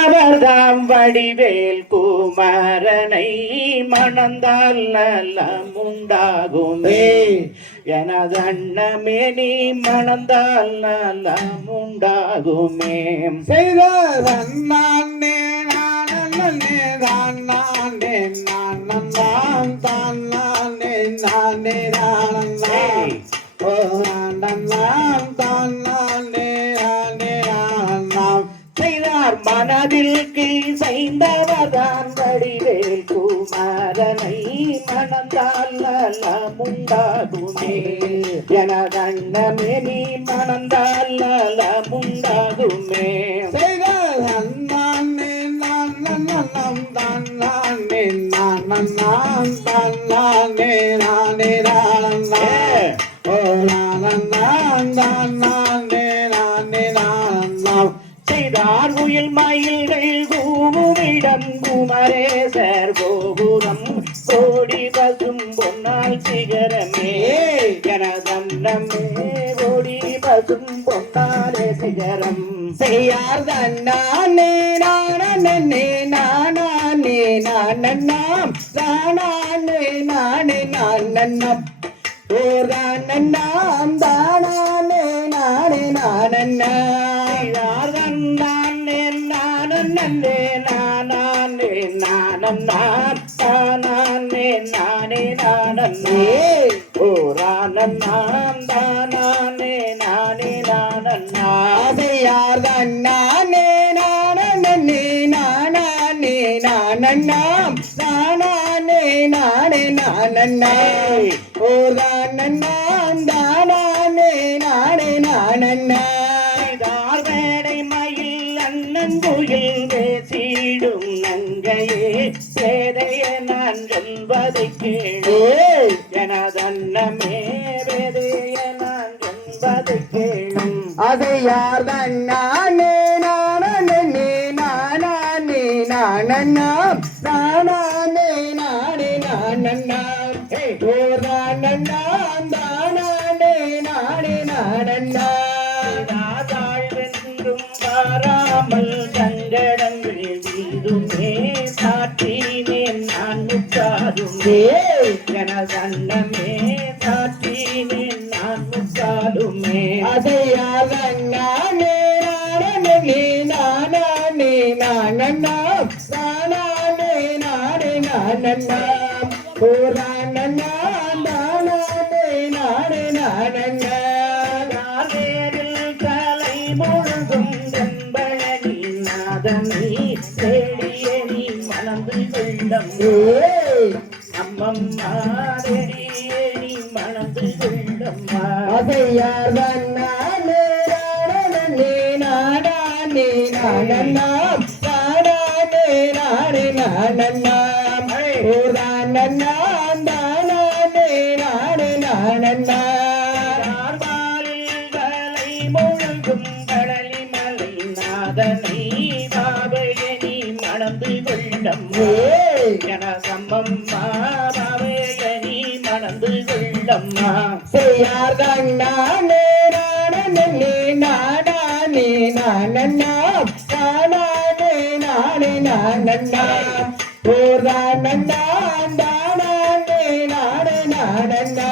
அவர்தாம் வடிவேல் குமாரனை மணந்தால் நலம் உண்டாகுமே எனது அண்ணமே நீ மணந்தால் நலம் உண்டாகுமே செய்ததன் நானே நானே தான் நானே நான் தான் நானே நான் நான் செய்தார் மனதில் கீ செய்தவர்தான் வடிவேல் குமாரனை மணந்தால் நலம் உண்டாகுமே எனது அண்ணமே நீ மணந்தால் நலம் உண்டாகுமே செய்ததன் நானே நான் நான் ஓ நான் நானே நானே செய்தார் உயில் மயில்கள் கூவுமிடம் குமரேசர் கோபுரம் கோடி பசும் பொன்னால் சிகரமே. எனதன்னமே ஓடி பசும் பொன்னாலே சிகரம். செய்யார் தன்னானே நானே நானே நானண்ணாம் தானே நானே நானண்ணம் ஓ தானண்ணாம் தானே நானே தன்னானே நானே நானே நானன்னார் தானே நானே நானன்னே. ஓரானன்னாம் தானே நானே நானன்னா. ஆசையார் தன்னானே நானே நானே தானே நானே நானண்ணா ஓ தானண்ணாம் தானே. நானே நானண்ணா செய்தார் வேடை மயில் அண்ணன் குயில் பேசிடும் நங்கையே. சேதைய நான் என்பதை கேளு. எனதன்னமே வேதைய நான் என்பதை கேளும் அதையார் தன்னானே நானே? நானே? நானண்ணாம் தானே நானே நானண்ணாம் ஓ தானண்ணாம் வாராமல் சங்கடங்கள் வீடுமே சாற்றினேன் நான் ஏய் எனதன்னமே சாற்றினேன் நான் அதையார் தன்னானே நானே நானே நானண்ணாம் தானே நானே நானண்ணாம் ஓ வெள்ளம் ஏய் நீ மணந்து வெள்ளம்மா அதையார் தன்னானே நானே நானே நானண்ணாம் தானே நானே நானண்ணாம் ஓ தானண்ணாம் தானே கடலி மலை நாதனை பாவைய நீ மணந்து வெள்ளம்மா செய்யார் நானே நானே தானே நானே நானண்ணாம் ஓ தானண்ணாம் தானே நானே நானண்ணா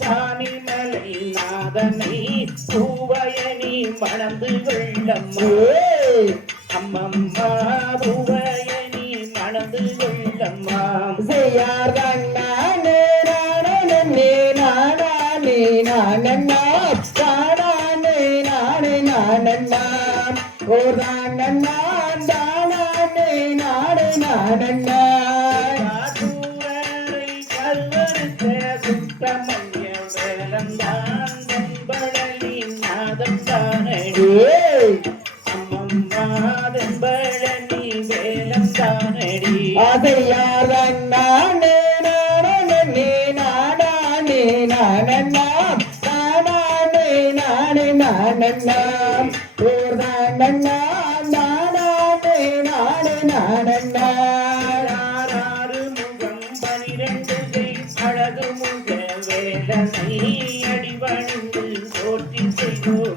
சாமி மலை நாதனை பூவயனி மணந்து வெள்ளம்மா ஏய் அம்மம்மா பூவயனி மணந்து வெள்ளம்மா செய்யார் தன்னானே நானே நானே நானண்ணாம் தானே நானே நானண்ணாம் ஓ தானண்ணாம் தானே நானே நானண்ணா. சுத்தமய்ய வேலந்தான் வெண்பழனி நாதம் தானடி தானடி அதையார் நானே நானே நானே நானண்ணாம் தானே நானே நானண்ணாம் ஓ தானண்ணாம் தானே நானே நானண்ணா ஆறாறு முகம் பனிரெண்டு கை அழகு முக வேலனை அடிவணிந்து போற்றி செய்தோம்.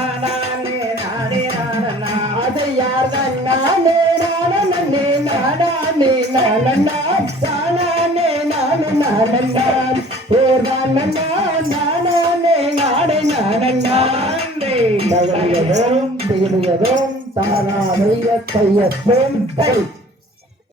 நானே நானண்ணா தானானே நானு நானண்ணா. ஓ நானண்ணா நானானே நாடே நானண்ணா. தகுதியதும் திகுதியதும் தானா தெய்வத்தையத்தும் கை